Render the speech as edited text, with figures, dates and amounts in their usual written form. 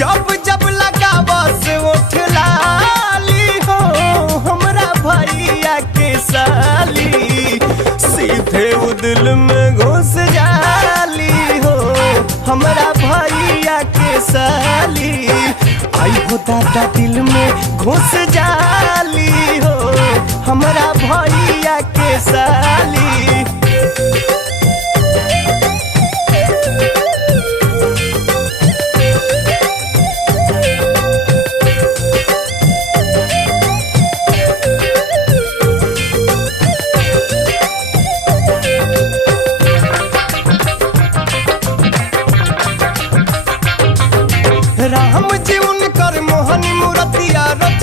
जब जब लगावस ओठ लाली हो हमरा भैया के साली, सीधे वो दिल में घुस जाली हो हमरा भैया के साली। आई हो दादा दिल में घुस जाली हो हमरा भैया के साली। राम जी उनकर मोहनी मूर्तिया रच